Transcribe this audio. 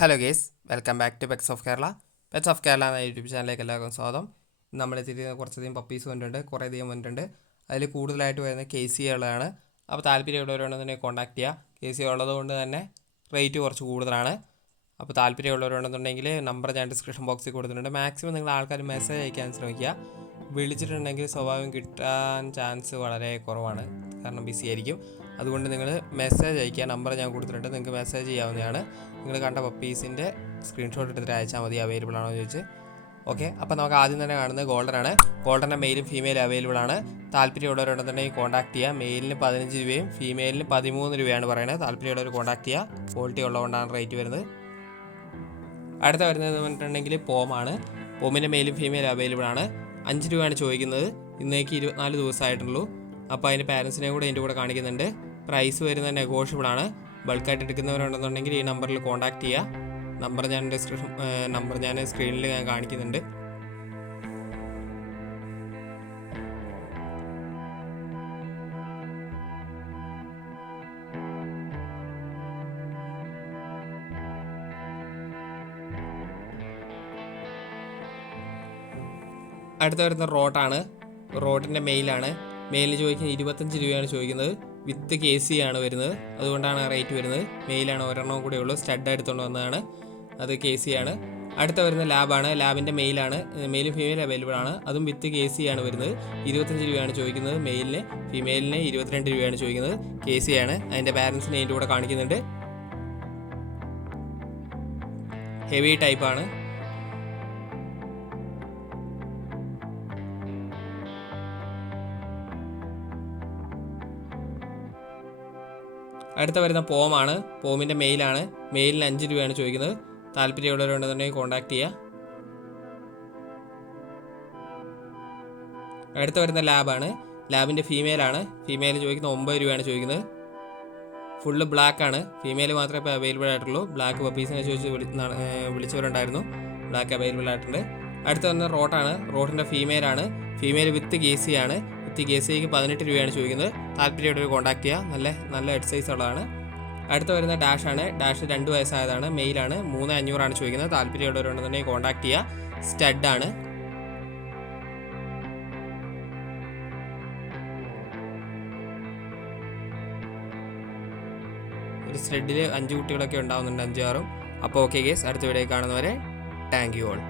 Hello guys, welcome back to pets of Kerala. Pets of Kerala എന്ന YouTube ചാനലിലേക്ക് എല്ലാവർക്കും സ്വാഗതം. നമ്മൾ എത്തിയിരിക്കുന്ന കുറച്ചധികം പപ്പീസ് വന്നിട്ടുണ്ട്, കുറേയധികം വന്നിട്ടുണ്ട്. അതിൽ കൂടുതലായിട്ട് വരുന്ന KC ഉള്ളതാണ്. അപ്പോൾ താല്പര്യമുള്ളവരുണ്ടെന്നുണ്ടെങ്കിൽ കോൺടാക്ട് ചെയ്യുക. KC ഉള്ളതുകൊണ്ട് തന്നെ റേറ്റ് കുറച്ച് കൂടുതലാണ്. അപ്പോൾ താല്പര്യമുള്ളവരുണ്ടെന്നുണ്ടെങ്കിൽ നമ്പർ ഞാൻ ഡിസ്ക്രിപ്ഷൻ ബോക്സിൽ കൊടുത്തിട്ടുണ്ട്. മാക്സിമം നിങ്ങൾ ആൾക്കാർ മെസ്സേജ് അയക്കാൻ ശ്രമിക്കുക. വിളിച്ചിട്ടുണ്ടെങ്കിൽ സ്വാഭാവികം കിട്ടാൻ ചാൻസ് വളരെ കുറവാണ്, കാരണം ബിസി ആയിരിക്കും. അതുകൊണ്ട് നിങ്ങൾ മെസ്സേജ് അയക്കുക. നമ്പർ ഞാൻ കൊടുത്തിട്ടുണ്ട്, നിങ്ങൾക്ക് മെസ്സേജ് ചെയ്യാവുന്നതാണ്. നിങ്ങൾ കണ്ട പപ്പീസിൻ്റെ സ്ക്രീൻഷോട്ട് എടുത്തിട്ട് അയച്ചാൽ മതി, അവൈലബിൾ ആണോ എന്ന് ചോദിച്ച്. ഓക്കെ, അപ്പോൾ നമുക്ക് ആദ്യം തന്നെ കാണുന്നത് ഗോൾഡനാണ്. ഗോൾഡൻ്റെ മെയിലും ഫീമെയിലും അവൈലബിൾ ആണ്. താല്പര്യമുള്ളവരുണ്ടെന്നുണ്ടെങ്കിൽ കോൺടാക്ട് ചെയ്യുക. മെയിലിന് 15 രൂപയും ഫീമെയിലിന് 13 രൂപയാണ് പറയുന്നത്. താല്പര്യമുള്ളവർ കോൺടാക്ട് ചെയ്യുക. ക്വാളിറ്റി ഉള്ളതുകൊണ്ടാണ് റേറ്റ് വരുന്നത്. അടുത്ത വരുന്നത് പറഞ്ഞിട്ടുണ്ടെങ്കിൽ പോമാണ്. പോമിൻ്റെ മെയിലും ഫീമെയിലും അവൈലബിൾ ആണ്. 5 രൂപയാണ് ചോദിക്കുന്നത്. ഇന്നേക്ക് 24 ദിവസമായിട്ടുള്ളൂ. അപ്പോൾ അതിൻ്റെ പാരൻസിനെയും കൂടെ എൻ്റെ കൂടെ കാണിക്കുന്നുണ്ട്. പ്രൈസ് വരുന്നത് നെഗോഷ്യബിൾ ആണ്. ബൾക്കായിട്ട് എടുക്കുന്നവരുണ്ടെന്നുണ്ടെങ്കിൽ ഈ നമ്പറിൽ കോൺടാക്ട് ചെയ്യുക. നമ്പർ ഞാൻ സ്ക്രീനിൽ ഞാൻ കാണിക്കുന്നുണ്ട്. അടുത്ത വരുന്ന റോട്ടാണ്. റോട്ടിൻ്റെ മെയിലാണ്. മെയിലിന് ചോദിക്കുന്നത് 25 രൂപയാണ് ചോദിക്കുന്നത്. വിത്ത് KC ആണ് വരുന്നത്, അതുകൊണ്ടാണ് റേറ്റ് വരുന്നത്. മെയിലാണ്, ഒരെണ്ണം കൂടെ ഉള്ളൂ. സ്റ്റഡ് എടുത്തുകൊണ്ട് വന്നതാണ്, അത് KC ആണ്. അടുത്ത വരുന്ന ലാബാണ്. ലാബിൻ്റെ മെയിലാണ്. മെയിലും ഫീമെയിൽ അവൈലബിൾ ആണ്. അതും വിത്ത് KC ആണ് വരുന്നത്. 25 രൂപയാണ് ചോദിക്കുന്നത് മെയിലിന്. ഫീമെയിലിന് 22 രൂപയാണ് ചോദിക്കുന്നത്. KC ആണ്. അതിൻ്റെ പാരൻസിനെ അതിൻ്റെ കൂടെ കാണിക്കുന്നുണ്ട്. ഹെവി ടൈപ്പാണ്. അടുത്ത വരുന്ന പോമാണ്. പോമിൻ്റെ മെയിലാണ്. മെയിലിന് 5 രൂപയാണ് ചോദിക്കുന്നത്. താല്പര്യമുള്ളവരുണ്ടെന്നുണ്ടെങ്കിൽ കോൺടാക്ട് ചെയ്യുക. അടുത്ത വരുന്ന ലാബാണ്. ലാബിൻ്റെ ഫീമെയിലാണ്. ഫീമെയിൽ ചോദിക്കുന്നത് 9 രൂപയാണ് ചോദിക്കുന്നത്. ഫുള്ള് ബ്ലാക്ക് ആണ്. ഫീമെയിൽ മാത്രമേ ഇപ്പോൾ അവൈലബിൾ ആയിട്ടുള്ളൂ. ബ്ലാക്ക് പപ്പീസിനെ ചോദിച്ച് വിളിച്ചവരുണ്ടായിരുന്നു. ബ്ലാക്ക് അവൈലബിൾ ആയിട്ടുണ്ട്. അടുത്ത വരുന്ന റോട്ടാണ്. റോട്ടിൻ്റെ ഫീമെയിലാണ്. ഫീമെയിൽ വിത്ത് KC ആണ്. KCക്ക് 18 രൂപയാണ് ചോദിക്കുന്നത്. താല്പര്യമുള്ളവർ കോൺടാക്ട് ചെയ്യുക. നല്ല ഹെഡ് സൈസ് ഉള്ളതാണ്. അടുത്ത വരുന്ന ഡാഷാണ്. ഡാഷ് 2 വയസ്സായതാണ്. മെയിലാണ്. 3500 ചോദിക്കുന്നത്. താല്പര്യമുള്ളവരുണ്ടെന്നുണ്ടെങ്കിൽ കോൺടാക്ട് ചെയ്യുക. സ്റ്റഡാണ്. ഒരു സ്റ്റഡിൽ 5 കുട്ടികളൊക്കെ ഉണ്ടാവുന്നുണ്ട്, 5-6. അപ്പോൾ ഓക്കെ ഗേസ്, അടുത്ത വീഡിയോ കാണുന്നവരെ താങ്ക് യു ഓൾ.